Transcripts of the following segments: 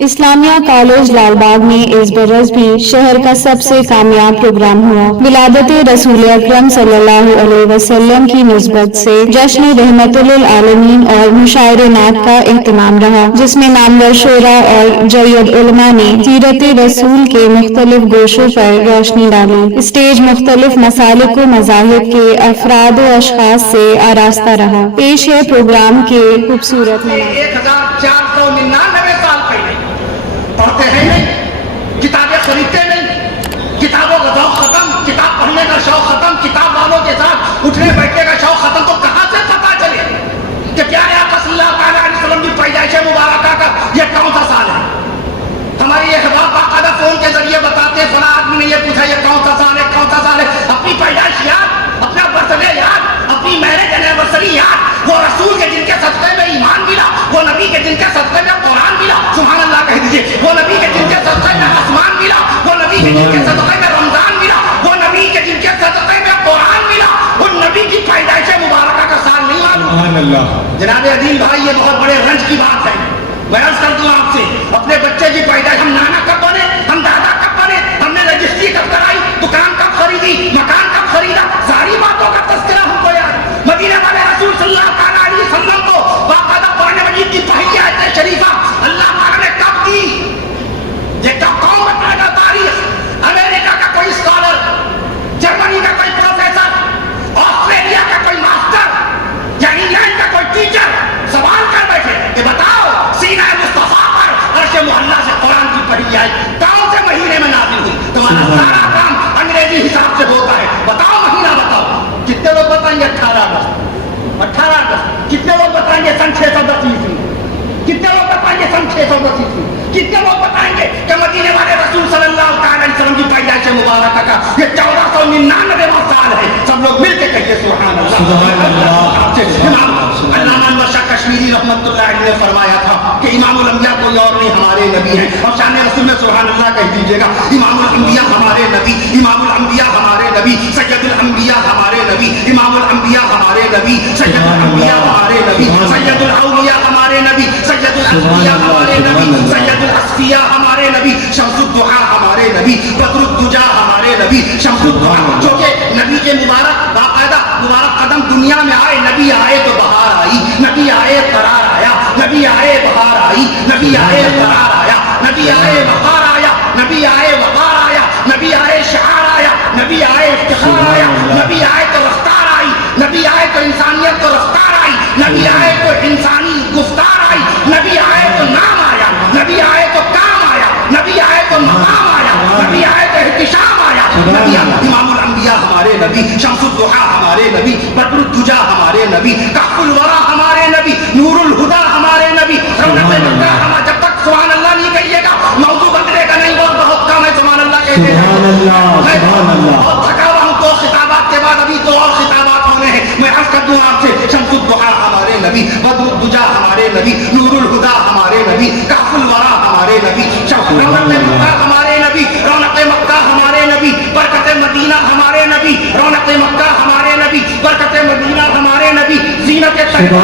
اسلامیہ college Lal Bagh میں اس برس بھی شہر کا سب سے کامیاب پروگرام ہوا۔ ولادت رسول اکرم صلی اللہ علیہ وسلم کی نسبت سے جشن رحمت للعالمین اور مشاعر نعت کا اہتمام رہا، جس میں نامور شعراء اور جید علماء نے سیرت رسول کے مختلف گوشوں پر روشنی ڈالی۔ اسٹیج مختلف مسالک و مذاہب کے افراد و اشخاص سے آراستہ رہا۔ پیش ہے پروگرام کے خوبصورت مناظر۔ 1499 سال پہلے پڑھتے ہیں نہیں، کتابیں خریدتے نہیں، کتابوں کا ذوق ختم، کتاب پڑھنے کا شوق ختم، کتاب والوں کے ساتھ اٹھنے بیٹھنے کا شوق ختم، تو کہاں سے پتا چلے کہ پیارے آقا صلی اللہ تعالیٰ علیہ وسلم کی پیدائش مبارکہ کا یہ کون سا سال ہے؟ ہمارے یہ احباب باقاعدہ فون کے ذریعے بتاتے، فلاں آدمی نے یہ پوچھا یہ کون سا سال ہے، کون سا سال ہے۔ اپنی پیدائش یاد، اپنا برتھ ڈے یاد، اپنی میرج اینیورسری یاد، وہ رسول کے جن کے صدقے میں ایمان ملا، وہ نبی کے جن کے صدقے میں قرآن ملا، سبحان اللہ کہہ دیجیے، وہ نبی کے جن کے صدقے میں آسمان ملا، وہ نبی کے جن کے صدقے میں رمضان ملا، وہ نبی کے جن کے صدقے میں قرآن ملا، ان نبی کی پیدائش مبارکہ کا سال نہیں معلوم۔ جناب عزیز بھائی، یہ بہت بڑے رنج کی بات ہے۔ میں عرض کر دوں آپ سے، اپنے بچے کی پیدائش ہم نانا کب بنے، ہم دادا کب بنے، ہم نے رجسٹری کب کرائی، دکان کب خریدی، مکان کب خریدا، ساری باتوں کا تذکرہ ہم کو یاد۔ مدینے والے رسول صلی اللہ تعالیٰ علیہ وسلم کو باقاعدہ قرآن مجید کی پہلی آیت شریفہ اللہ تعالیٰ نے کب دی؟ یہ کون بتائے گا تاریخ؟ امریکہ کا کوئی اسکالر، جرمنی کا کوئی پروفیسر، آسٹریلیا کا کوئی ماسٹر یا انگلینڈ کا کوئی ٹیچر سوال کر بیٹھے کہ بتاؤ سینہ مصطفیٰ پر عرش معلیٰ سے قرآن کی پڑھی آیت کون سے مہینے میں نازل ہوئی؟ تمہارا سارا کام انگریزی حساب سے ہوتا ہے، بتاؤ مہینہ بتاؤ۔ کتنے لوگ بتائیں گے 18 اگست، 18 اگست۔ کتنے لوگ بتائیں گے سن 610 عیسوی، کتنے لوگ بتائیں گے سن 610 عیسوی، کتنے لوگ بتائیں گے کہ مدینے والے رسول صلی اللہ تعالیٰ علیہ وسلم کی پیدائش مبارکہ کا یہ 1499واں سال ہے۔ سب لوگ مل کے کہیے سبحان اللہ، سبحان اللہ۔ علامہ انور شاہ کشمیری رحمۃ اللہ علیہ نے فرمایا تھا کہ امام الانبیاء کوئی اور نہیں، ہمارے نبی ہیں، اور شان رسول میں سبحان اللہ کہہ دیجیے گا۔ امام الانبیاء ہمارے نبی، امام الانبیاء ہمارے نبی، سید الانبیاء ہمارے نبی، امام الانبیاء ہمارے نبی، سید الانبیاء ہمارے نبی، سید الاولیاء ہمارے نبی، سید الاسفیاء ہمارے نبی، سید الاسفیاء ہمارے نبی، شمس الضحیٰ ہمارے نبی، بدر الدجا ہمارے نبی، شمس الضحیٰ، جو کہ نبی کے مبارک باقاعدہ مبارک قدم دنیا میں آئے، نبی آئے تو بہار آئی، نبی آئے قرار آیا، نبی آئے بہار آئی، نبی آئے قرار آیا، نبی آئے وقار آیا، نبی آئے وقار آیا، نبی آئے شعار آیا، نبی آئے افتخار آیا، نبی آئے تو رفتار آئی، نبی آئے تو انسانیت تو رفتار آئی، نبی آئے تو انسانی گفتار آئی، نبی آئے تو نام آیا، نبی آئے تو کام آیا، نبی آئے تو مقام آیا، نبی آئے تو احتشام آیا، نبی امام الانبیاء ہمارے نبی، شمس الضحیٰ ہمارے نبی، بدر الدجا ہمارے نبی، کہف الورا ہمارے نبی، نور الہدا ہمارے نبی، رونق مکہ ہمارے۔ جب تک سبحان اللہ نہیں کہیے گا موضوع بدلے گا نہیں، بہت کم ہے سبحان اللہ کہتے ہیں۔ بہت تھکا ہوا ہوں، 2 خطابات کے بعد ابھی 2 اور خطابات ہونے ہیں۔ میں عرض کر دوں آپ سے، شمس الضحیٰ ہمارے نبی، بدر الدجا ہمارے نبی، نور الہدا ہمارے نبی، کہف الورا ہمارے نبی، رونق مکہ ہمارے نبی، رونق مکہ ہمارے نبی، برکت مدینہ ہمارے نبی، رونق مکہ ہمارے نبی، برکت مدینہ ہمارے نبی، زینت طیبہ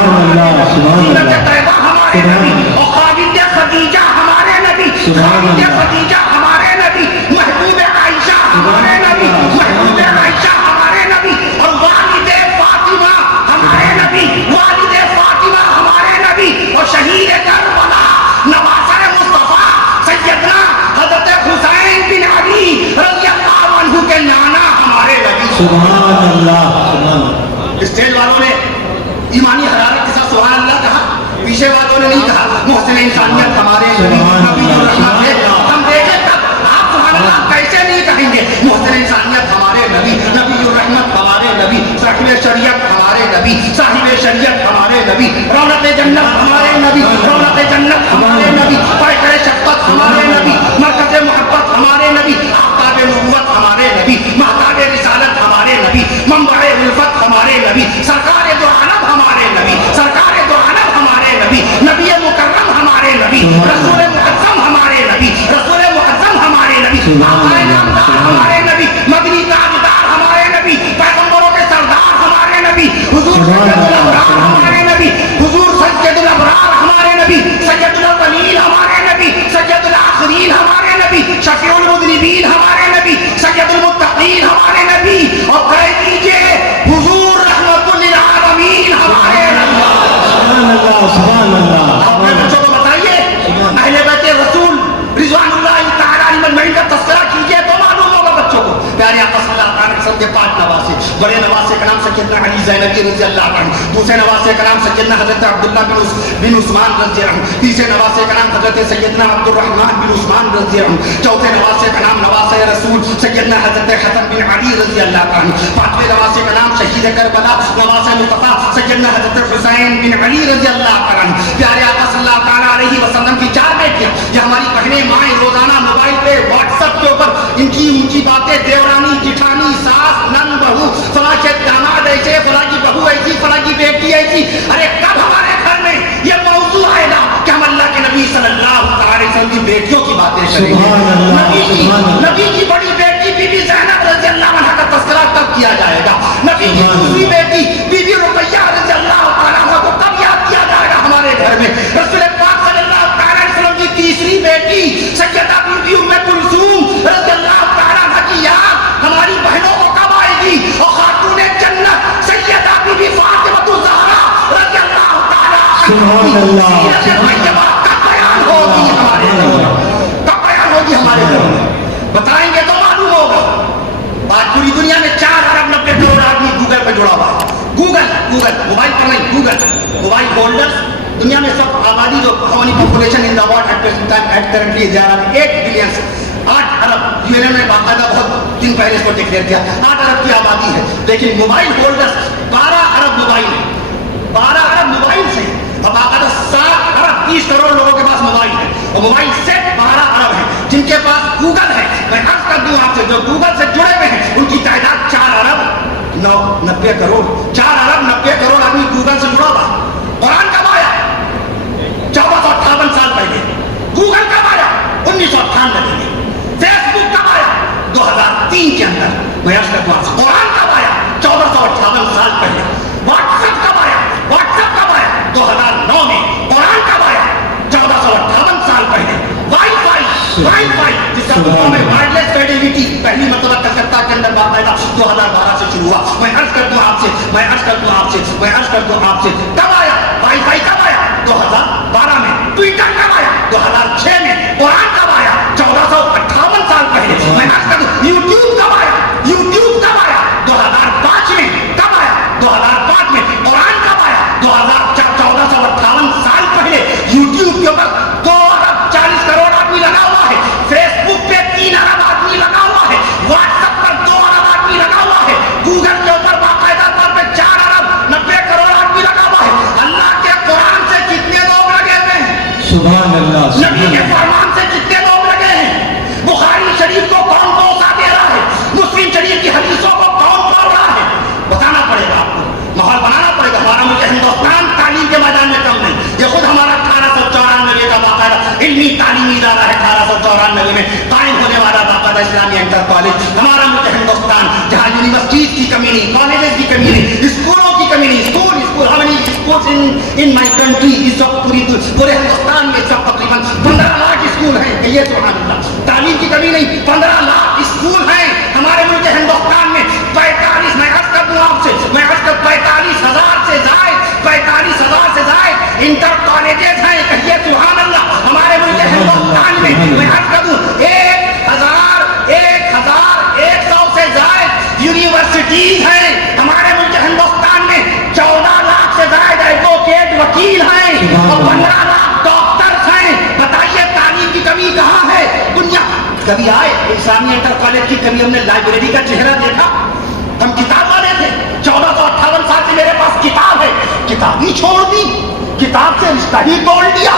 ہمارے نبی، اور خالد خدیجہ ہمارے نبی، خالد خدیجہ ہمارے نبی، محبوب عائشہ ہمارے نبی، محبوب عائشہ ہمارے نبی، اور والد فاطمہ ہمارے نبی، والد فاطمہ ہمارے نبی، اور شہید کربلا نواسر مصطفیٰ سیدنا حضرت حسین بن علی رضی اللہ عنہ کے نانا ہمارے نبی۔ سبحان اللہ۔ اسٹیج والوں نے ایمانی حرارت کے ساتھ سبحان اللہ کہا، پیچھے والوں نے نہیں کہا۔ محسن انسانیت ہمارے نبی، نبی الرحمت ہے۔ ہم دیکھیں تب آپ سبحان اللہ کیسے نہیں کہیں گے؟ محسن انسانیت ہمارے نبی، نبی الرحمت ہمارے نبی، صاحب شریعت ہمارے نبی، صاحب شریعت ہمارے نبی، رونق جنت ہمارے نبی، رونق جنت ہمارے نبی، پیکر شفقت ہمارے نبی، مرکز محبت ہمارے نبی، آفتاب نبوت ہمارے نبی، مہتاب رسالت ہمارے نبی، منبع الفت ہمارے نبی، سرکار دو عالم ہمارے نبی، سرکار دو عالم ہمارے نبی، نبی مکرم ہمارے نبی، رسول معظم ہمارے نبی، رسول معظم ہمارے نبی، آقا نامدار ہمارے نبی، مدنی تاجدار ہمارے نبی، پیغمبروں کے سردار ہمارے نبی، حضور سید الابرار ہمارے نبی، حضور سید الابرار ہمارے نبی، سید الاولین ہمارے نبی، سید वसल्लम के 5 नवासे। बड़े नवासे का नाम सैयदना अली ज़ैनबी रज़ी अल्लाह अन्हु, दूसरे नवासे का नाम सैयदना हज़रत अब्दुल्ला बिन उस्मान रज़ी अल्लाह अन्हु, तीसरे नवासे का नाम हज़रत सैयदना अब्दुर्रहमान बिन उस्मान रज़ी अल्लाह अन्हु, चौथे नवासे का नाम नवासे रसूल सैयदना हज़रत हसन बिन अली रज़ी अल्लाह अन्हु, पांचवें नवासे का नाम शहीद करबला नवासे मुस्तफा सैयदना हज़रत हुसैन बिन अली रज़ी अल्लाह अन्हु। प्यारे आका सल्लल्लाहु तआला अलैहि वसल्लम की 4 बेटियां, ये हमारी बहनें माएँ रोजाना मोबाइल पे व्हाट्सएप के ऊपर इनकी बातें, देवरानी जिठानी सास नन बहू, फला के दामाद ऐसे, फला की बहू ऐसी, फला की बेटी ऐसी। अरे कब हमारे घर में ये मौजू आएगा कि हम अल्लाह के नबी सल्लल्लाहु अलैहि वसल्लम की बेटियों की बातें करेंगे। नबी की बड़ी बेटी बीबी ज़ैनब रज़ी अल्लाह अन्हा का तज़किरा तब किया जाएगा। नबी की दूसरी बेटी बीबी रुक़ैया रज़ी अल्लाह अन्हा को तब याद किया जाएगा हमारे घर में। रसूल पाक सल्लल्लाहु अलैहि वसल्लम की तीसरी बेटी सैयदा बीबी उम्मे कुलसूम रज़ी अल्लाह अन्हा की याद हमारी बहनों को कब आएगी? और खातूने जन्नत सैयदा बीबी फातिमा ज़हरा रज़ी अल्लाह तआला अन्हा का बयान होगी हमारे घर में, कब बयान होगी हमारे घर में? बताएंगे तो मालूम होगा। आज पूरी दुनिया में 4 अरब 90 करोड़ आदमी गूगल पे जुड़ा हुआ है। गूगल मोबाइल पर नहीं, गूगल मोबाइल होल्डर्स दुनिया में सब आबादी जो हमारी population in the world at currently 8 billion 8 Arab UN ने बाकायदा बहुत दिन पहले इसको डिक्लेयर किया 8 अरब की आबादी है। लेकिन मोबाइल होल्डर्स 12 अरब मोबाइल है, 12 अरब मोबाइल से अब बाकायदा 7 अरब 30 करोड़ लोगों के पास मोबाइल है और मोबाइल सेट 12 अरब है जिनके पास गूगल है। मैं अर्ज कर दूं आपसे, जो गूगल से जुड़े हुए हैं उनकी तादाद 4 अरब 90 करोड़ 4 अरब 90 करोड़ आदमी गूगल से जुड़ा हुआ। कुरान कब आया? 1458 साल पहले। गूगल कब आया? 1998 में। फेसबुक कब आया? 2003 के अंदर। मैं अर्ज करता हूं, कुरान कब आया? 1458 साल पहले। व्हाट्सएप कब आया? 2009 में। कुरान कब आया? 1458 साल पहले। वाईफाई जिसका नाम है वायरलेस कनेक्टिविटी पहली मतलब कलकत्ता के अंदर बाकायदा 2012 से शुरू हुआ। मैं अर्ज कर दूं आपसे कब आया वाईफाई? कब आया? 2012 में। ट्विटर कब आया? 2006 में। कुरान कब आया? 1458 साल पहले। मैं अर्ज कर दूं यूट्यूब कब आया? 2005 में। कब आया? 2005 में। कुरान कब आया? 1458 साल पहले। यूट्यूब के ऊपर 2 अरब 40 करोड़ आदमी लगा हुआ है। फेसबुक पे 3 अरब आदमी लगा हुआ है। व्हाट्सएप पर 2 अरब आदमी लगा हुआ है। गूगल के ऊपर बाकायदा तौर पे 4 अरब 90 करोड़ आदमी लगा हुआ है। अल्लाह के कुरान से कितने लोग लगे हुए हैं? सुभान अल्लाह। नबी के फरमान से कितने लोग लगे हैं? बुखारी शरीफ को कौन कोसा दे रहा है? मुस्लिम शरीफ की हदीसों को कौन पढ़ रहा है? बताना पड़ेगा आपको, माहौल बनाना पड़ेगा। हमारा मुल्क हिंदुस्तान तालीम के मैदान में कम नहीं। ये खुद हमारा 1894 का बाकायदा इल्मी तालीमी इदारा है। 1894 में कायम होने वाला बाकायदा इस्लामी इंटर कॉलेज। हमारा मुल्क हिंदुस्तान जहाँ यूनिवर्सिटीज की कमी नहीं, कॉलेजेस की कमी नहीं, स्कूलों की कमी नहीं। School how many schools in my country? इस वक्त पूरे हिंदुस्तान में इस वक्त तकरीबन 15 लाख स्कूल हैं। कहिए सुभान अल्लाह। तालीम की कमी नहीं, 15 लाख स्कूल हैं हमारे मुल्क हिंदुस्तान में। 45 मैं अर्ज कर दूं आपसे, 45,000 से जायद इंटर कॉलेजेस हैं। कहिए सुभान अल्लाह। हमारे मुल्क हिंदुस्तान में मैं अर्ज कर दूं 1,100 से जायद यूनिवर्सिटीज हैं हमारे मुल्क हिंदुस्तान में। 14 लाख से जायद एडवोकेट वकील हैं और 15 लाख डॉक्टर्स हैं। बताइए तालीम की कमी कहाँ है? दुनिया कभी आए इस्लामी इंटर कॉलेज की कभी हमने लाइब्रेरी का चेहरा देखा? हम किताब वाले थे। 1458 साल से मेरे पास किताब है, किताब ही छोड़ दी, किताब से रिश्ता ही तोड़ दिया।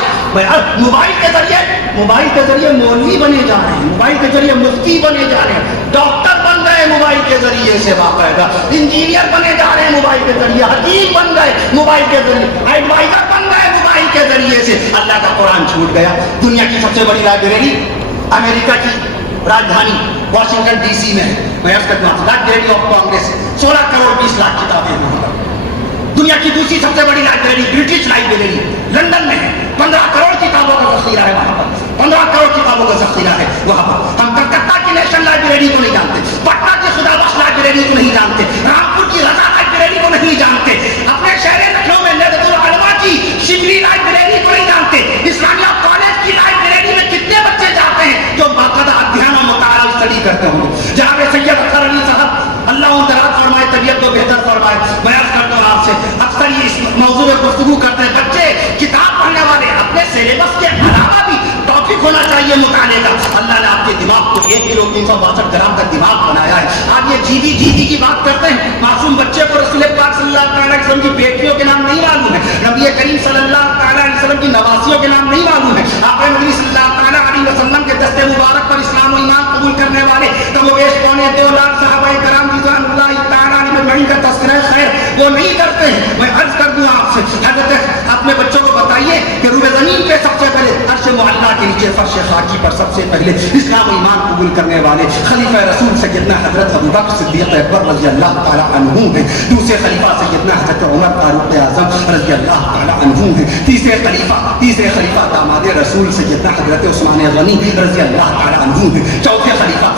मोबाइल के जरिए मौलवी बने जा रहे हैं, मोबाइल के जरिए मुफ्ती बने जा रहे हैं, डॉक्टर बन गए मोबाइल के जरिए से बाकायदा, इंजीनियर बने जा रहे हैं मोबाइल के जरिए, हकीम बन गए मोबाइल के जरिए, एडवाइजर बन गए मोबाइल के जरिए से। अल्लाह का कुरान छूट गया। दुनिया की सबसे बड़ी लाइब्रेरी अमेरिका की राजधानी वॉशिंगटन डीसी में है। मैं अर्ज करता हूं लाइब्रेरी ऑफ कांग्रेस 16 करोड़ 20 लाख किताबें हैं वहां पर। दुनिया की दूसरी सबसे बड़ी लाइब्रेरी ब्रिटिश लाइब्रेरी लंदन में है। 15 करोड़ किताबों का जखीरा है वहां पर। 15 करोड़ किताबों का जखीरा है वहां पर। हम कलकत्ता की नेशनल लाइब्रेरी को नहीं जानते, पटना की खुदाबख्श लाइब्रेरी को नहीं जानते, रामपुर की रजा लाइब्रेरी को नहीं जानते, अपने शहर लखनऊ में नदरुल उलमा की शिबली लाइब्रेरी को नहीं जानते। इस्लामिया कॉलेज की लाइब्रेरी में कितने बच्चे जाते हैं जो बाकायदा अध्ययन और मुताला स्टडी करते होंगे। जनाब सैयद अख्तर अली साहब अल्लाह बेहतर फरमाए। मैं अर्ज करता हूँ आपसे, अक्सर ये इस मौजूद में गुफ्तगू करते हैं, बच्चे किताब पढ़ने वाले अपने सिलेबस के अलावा भी टॉपिक होना चाहिए मुताले का। अल्लाह ने आपके दिमाग को 1 किलो 362 ग्राम का दिमाग बनाया है। आप ये जीबी की बात करते हैं, मासूम बच्चे को रसूल पाक सल्लल्लाहु अलैहि वसल्लम की बेटियों के नाम नहीं मालूम है, नबी करीम सल्लल्लाहु अलैहि वसल्लम की नवासियों के नाम नहीं मालूम है, आक़ा नबी सल्लल्लाहु अलैहि वसल्लम के दस्ते मुबारक पर इस्लाम और ईमान कबूल करने वाले कमोबेश 2.25 लाख सहाबाए कराम रिज़वानुल्लाहि तआला अलैहिम का तज़किरा खैर वो नहीं करते हैं। मैं अर्ज कर दूं आपसे, हज़रत अपने बच्चों को बताइए कि रूबे ज़मीन पे सबसे पहले अर्श मुअल्ला के नीचे फर्श खाकी पर सबसे पहले इस्लाम और ईमान कबूल करने वाले खलीफा रसूल सैयदना हज़रत अबू बकर सिद्दीक़ अकबर रज़ियल्लाहु तआला अन्हु हैं। दूसरे खलीफा सैयदना हज़रत उमर फारूक आज़म रज़ियल्लाहु तआला अन्हु हैं। तीसरे खलीफा दामाद रसूल सैयदना हज़रत उस्मान गनी रज़ियल्लाहु तआला अन्हु हैं। चौथे खलीफा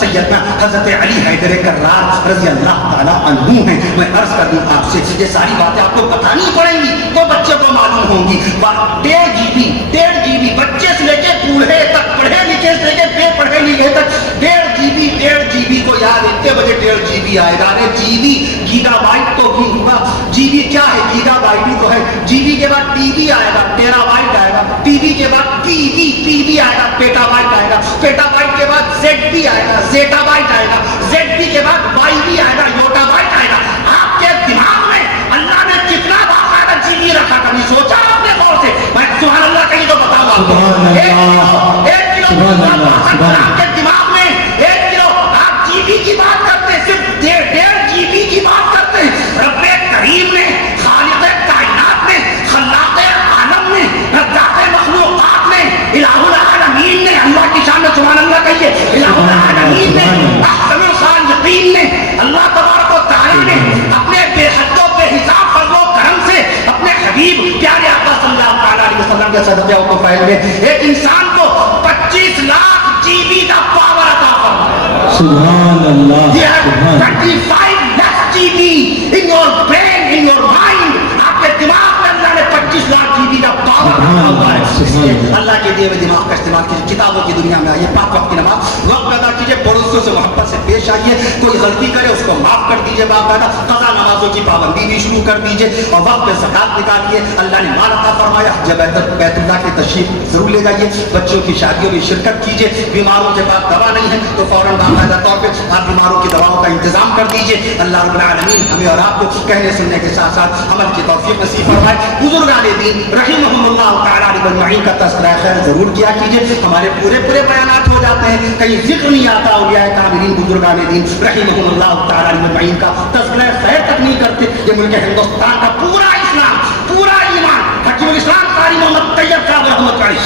सैयदना हज़रत अली हैदर कर्रार रज़ियल्लाहु तआला अन्हु हैं। मैं अर्ज कर दूं आपसे, ये सारी बातें आपको बतानी पड़ेंगी तो बच्चे को मालूम होंगी। 1.5 GB बच्चे से लेके बूढ़े तक, पढ़े लिखे से लेके बेपढ़े लिखे तक 1.5 GB को याद इतने बजे 1.5 GB आएगा। अरे जीबी गीगाबाइट तो भी हुआ, जीबी क्या है, गीगाबाइट ही तो है। जीबी के बाद टीबी आएगा, टेराबाइट आएगा, टीबी के बाद पीबी आएगा, पेटाबाइट आएगा, पेटाबाइट के बाद जेडबी आएगा, जेटाबाइट आएगा, जेडबी के बाद वाईबी आएगा, योटाबाइट आएगा। आपके दिमाग में अल्लाह ने कितना बाकायदा जीबी रखा, कभी सोचा आपने गौर से? मैं सुभान अल्लाह कहीं तो बताऊं आपको, 1 किलो आपके दिमाग में 1 किलो आप जीबी की बात करते हैं, सिर्फ 1.5 GB की बात करते हैं। रब्बे करीम ने, खालिक़े कायनात ने, खल्लाक़े आलम ने, रज़्ज़ाक़े मखलूक़ात ने, इलाहुल आलमीन ने, अल्लाह की शान में सुभान अल्लाह कहिए, इलाहुल आलमीन ने, अहसनुल खालिक़ीन ने, अल्लाह तबारक व तआला ने अपने बेहद व बेहिसाब फज़ल व करम से अपने हबीब प्यारे आका सल्लल्लाहु अलैहि वसल्लम के सदक़े व तौफ़ीक़ में एक इंसान को 25 लाख GB का पावर अता फरमाया। सुभान अल्लाह, You have 25 lakh GB in your brain, in your mind. आपके दिमाग में अल्लाह ने 25 लाख GB का पावर रखा हुआ है। इसलिए अल्लाह के दिए हुए दिमाग का इस्तेमाल कीजिए, किताबों की दुनिया में आइए, 5 वक्त की नमाज वक्त अदा कीजिए, पड़ोसियों से मोहब्बत से पेश आइए, कोई गलती करे उसको माफ कर दीजिए, बाकायदा क़ज़ा नमाजों की पाबंदी भी शुरू कर दीजिए और वक्त पे ज़कात निकालिए। अल्लाह ने माल अता फरमाया, जब बैतुल्लाह की तशरीफ जरूर ले जाइए, बच्चों की शादियों में शिरकत कीजिए, बीमारों के पास दवा नहीं है तो फौरन बाकायदा तौर पे आप बीमारों की दवाओं का इंतजाम कर दीजिए। अल्लाह रब्बुल आलमीन हमें और आपको कहने सुनने के साथ साथ अमल की तौफीक नसीब फरमाए। बुजुर्गाने दीन रहिमहुमुल्लाह तआला अजमईन का तज़किरा खैर जरूर किया कीजिए। हमारे पूरे बयानात हो जाते हैं, कहीं जिक्र नहीं आता औलिया कामिलीन बुजुर्गाने दीन रहिमहुमुल्लाह तआला अजमईन का तज़किरा खैर तक नहीं करते। ये मुल्क हिंदुस्तान का पूरा इस्लाम, पूरा ईमान हकीमुल इस्लाम कारी मोहम्मद तैयब साहब रहमतुल्लाह अलैह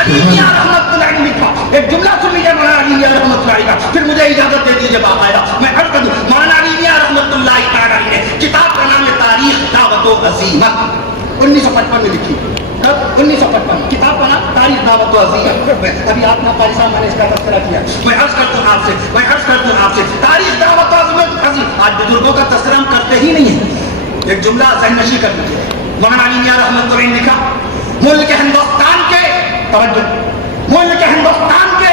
अली मियां रहमतुल्लाह अलैह लिखा एक जुमला सुन लीजिए मौलाना अली मियां रहमतुल्लाह अलैह का, फिर मुझे इजाजत दे दीजिए बाकायदा मैं अर्ज कर दूं। मौलाना अली मियां रहमतुल्लाह तआला अलैह ने किताब का नाम है तारीख दावत व अज़ीमत, 1955 में लिखी। कब? 1955। किताब का नाम तारीख दावत व अज़ीमत। अभी आपने पाकिस्तान मैंने इसका तज़किरा किया। मैं अर्ज करता हूं आपसे तारीख दावत व अज़ीमत। आज बुजुर्गों का तज़किरा हम करते ही नहीं है। एक जुमला ज़हननशी कर लीजिए। मौलाना अली मियां रहमतुल्लाह अलैह ने लिखा, मुल्क हिंदुस्तान के तवज्जो, मुल्क हिंदुस्तान के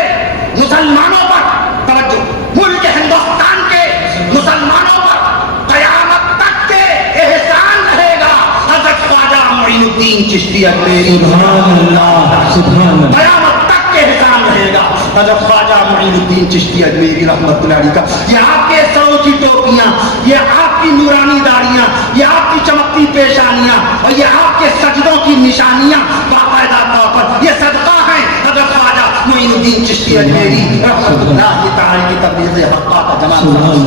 मुसलमानों पर तवज्जो, मुल्क हिंदुस्तान के मुसलमानों पर क़यामत तक के एहसान रहेगा हज़रत ख्वाजा मोइनुद्दीन चिश्ती अजमेरी। सुभान अल्लाह, सुभान अल्लाह। क़यामत तक के एहसान रहेगा हज़रत ख्वाजा मोइनुद्दीन चिश्ती अजमेरी रहमतुल्लाह अलैह का। ये आपके सरों की टोपियां, ये आपकी नूरानी दाढ़ियां, ये आपकी चमकती पेशानियां और ये आपके सजदों की निशानियां बाकायदा तौर पर ये सदका है हज़रत ख्वाजा मोइनुद्दीन चिश्ती अजमेरी रहमतुल्लाह तआला की तबलीग हक़्क़ा का जमाल।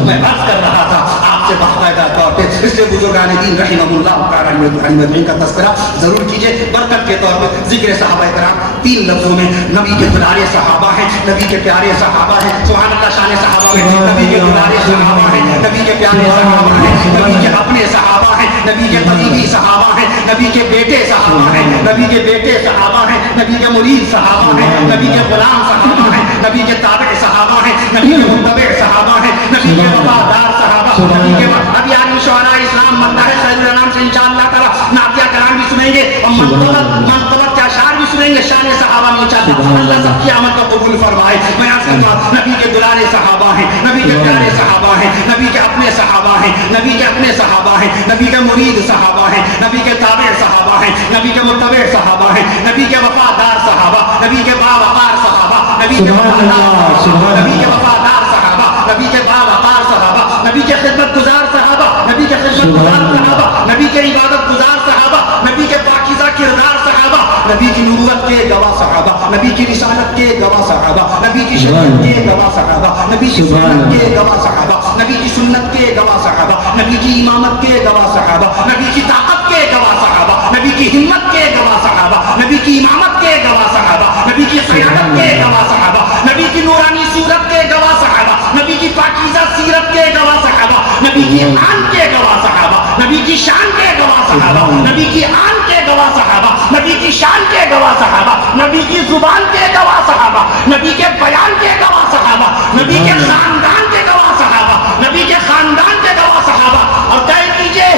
मैं अर्ज कर रहा था आपसे बाकायदा तौर पे, इसलिए बुजुर्गान दीन रहिमहुल्लाह तआला अलैहि का तज़किरा जरूर कीजिए। बरकत के तौर पे ज़िक्र सहाबा कराम 3 लफ्ज़ों में, नबी के दुलारे सहाबा हैं, नबी के प्यारे सहाबा हैं, सुभान अल्लाह शान सहाबा में, नबी के दुलारे सहाबा हैं, नबी के प्यारे सहाबा हैं, नबी के अपने सहाबा हैं, नबी के करीबी सहाबा हैं, नबी के बेटे सहाबा हैं, नबी के बेटे सहाबा हैं, नबी के मुरीद सहाबा हैं, नबी के गुलाम सहाबा हैं, नबी के ताबे सहाबा हैं, नबी के मुत्तबे सहाबा हैं, नबी के वफादार सहाबा, नबी के अभी आज शुअरा इस्लाम मंदार खैरुल नाम से इंशाअल्लाह ताला नातिया कलाम भी सुनेंगे और मनक़बत के अशार भी सुनेंगे शान सहाबा में चाहता अल्लाह सबकी आमद का कबूल फरमाए। मैं आज कहता हूं नबी के दुलारे सहाबा हैं, नबी के प्यारे सहाबा हैं, नबी के अपने सहाबा हैं, नबी के अपने सहाबा हैं, नबी के मुरीद सहाबा हैं, नबी के ताबे सहाबा हैं, नबी के मुत्तबे सहाबा हैं, नबी के वफादार सहाबा, नबी के बावकार सहाबा, नबी के वफादार, नबी के वफादार सहाबा, नबी के बावकार सहाबा, नबी के खिदमत गुजार सहाबा, नबी के खिदमत गुजार सहाबा, नबी के इबादत गुजार सहाबा, नबी के पाकीज़ा किरदार सहाबा, नबी की नबूवत के गवाह सहाबा, नबी की रिसालत के गवाह सहाबा, नबी की शरीयत के गवाह सहाबा, नबी की सुन्नत के गवाह सहाबा, नबी की सुन्नत के गवाह सहाबा, नबी की इमामत के गवाह सहाबा, नबी की ताकत के गवाह सहाबा, नबी की हिम्मत के गवाह सहाबा, नबी की इमामत के गवाह सहाबा, नबी की क़यादत के गवाह सहाबा, नबी की नूरानी सूरत के गवाह सहाबा, नबी की पाकीज़ा सीरत के गवाह सहाबा, नबी की आन के गवाह सहाबा, नबी की शान के गवाह सहाबा, नबी की आन के गवाह सहाबा, नबी की शान के गवाह सहाबा, नबी की जुबान के गवाह सहाबा, नबी के बयान के गवाह सहाबा, नबी के खानदान के गवाह सहाबा, नबी के खानदान के गवाह सहाबा। और तय कीजिए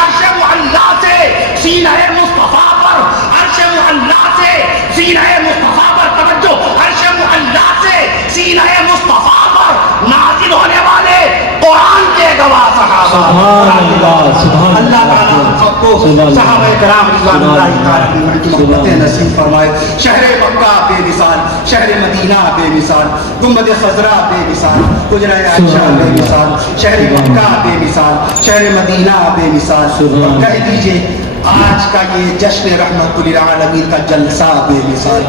अर्श मुअल्ला से सीना मुस्तफा पर, अर्श मुअल्ला से सीना मुस्तफा पर तवज्जो, अर्श मुअल्ला से सीना मुस्तफा पर नाज़िल होने वाले कुरान के गवाह सहाबा। अल्लाह ताला हम सबको सहाबा किराम रिज़वानुल्लाहि ताला अलैहिम की मोहब्बतें नसीब फरमाए। शहर मक्का बेमिसाल, शहर मदीना बेमिसाल, गुंबद खज़रा बेमिसाल, हुजरा आयशा बेमिसाल, शहर मक्का बेमिसाल, शहर मदीना बेमिसाल। और कह दीजिए आज का ये जश्न रहमतुल लिल आलमीन का जलसा बेमिसाल।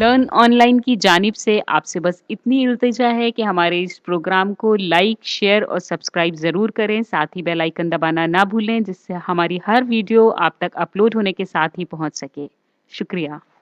लर्न ऑनलाइन की जानिब से आपसे बस इतनी इल्तिजा है कि हमारे इस प्रोग्राम को लाइक, शेयर और सब्सक्राइब ज़रूर करें। साथ ही बेल आइकन दबाना ना भूलें, जिससे हमारी हर वीडियो आप तक अपलोड होने के साथ ही पहुंच सके। शुक्रिया।